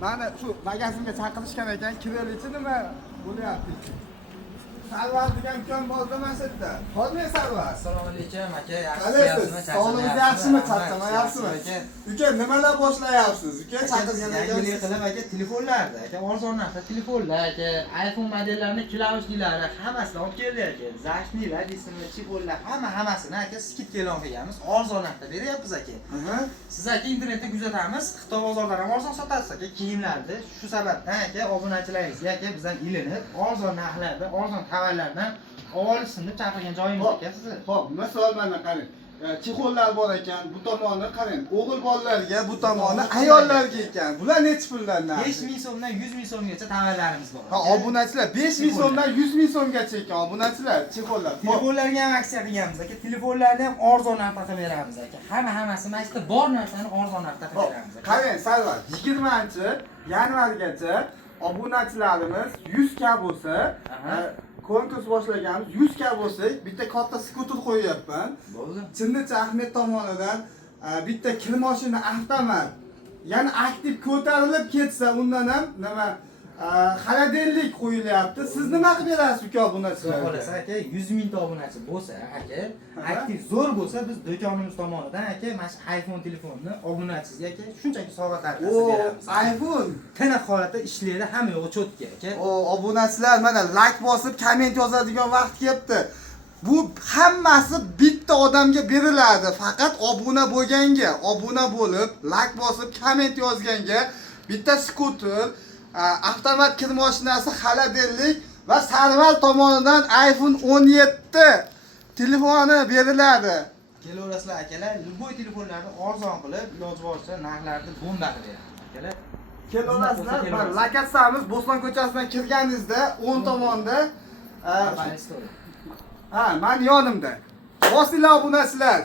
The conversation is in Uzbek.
Mana shu magazinga chaqirishgan ekan, kirilichi nima bo'lyapti? Sarvar degan ukam bor demasdi. Qolmay Sarvar. Assalomu alaykum aka, yaxshimisiz? Sog'lig'ingiz yaxshimi? Charchamayapsizmi? Uka, nimalar boshlayapsiz? Uka, chaqirgan yangilik qilib aka telefonlarda, aka arzon narxda telefonlar, aka iPhone modellarini klaushlilari hammasini olib keldi aka. Zashnilar, dismlar, chibollar, hammasini aka skidka e'lon qilganmiz. Arzon narxda beryapmiz aka. Siz aka internetda kuzatamiz, Xitoy bozorlari ham arzon sotasiz aka kiyimlarni. Shu sababdan aka obunachilaringizga aka bizdan ilinib, arzon narxlarda, arzon tovarlardan olishsin deb chaqirgan joyimiz ekan sizni. Xo'p, misol mana qarang. Chexollar bor ekan, bu tomoni qarang. O'g'il bolalarga, bu tomoni ayollarga ekan. Bular necha pullardan? 5000 so'mdan 100 ming so'mgacha tovarlarimiz bor. Ha, obunachilar 5000 so'mdan 100 ming so'mgacha ekan obunachilar, chexollar. Telefonlarga ham aksiya qilganmiz aka. Telefonlarni ham arzon narxda qilib beramiz aka. Hammasi mashqda bor narsani arzon narxda qilib beramiz aka. Qarang, Sarvar, 20-yanvargacha obunachilarimiz 100 ka bo'lsa, konkurs boshlaganmiz 100 ka bo'lsak, bitta katta skuter qo'yyapman. Bo'ldi. Chinnicha Ahmed tomonidan bitta kir mashina avtomat, ya'ni aktiv ko'tarilib ketsa, undan ham nima xaladellik qo'yilyapti. Siz nima qilib berasiz uka obunachilarga? Xolos aka, 100 mingta obunachi bo'lsa aka, aktiv zo'r bo'lsa biz do'konimiz tomonidan aka mana shu iPhone telefonni obunachisiga aka shunchaki soatlar beramiz. iPhone tiniq holatda ishlaydi, hamma yo'g'i cho'tka aka. Obunachilar mana like bosib, komment yozadigan vaqt kelibdi. Bu hammasi bitta odamga beriladi. Faqat obuna bo'lganga, obuna bo'lib, like bosib, komment yozganga bitta skuter, avtomat kir mashinasi, xaladellik va Sarvar tomonidan iPhone 17 telefoni beriladi. Kelaverasizlar akalar, любой telefonlarni arzon qilib, iloji boricha narxlarni bomba qilib beramiz akalar. Kelaverasizlar, lokatsiyamiz Bo'ston ko'chasidan kirganingizda o'ng tomonda mana yonimda. Bosinglar obunachilar.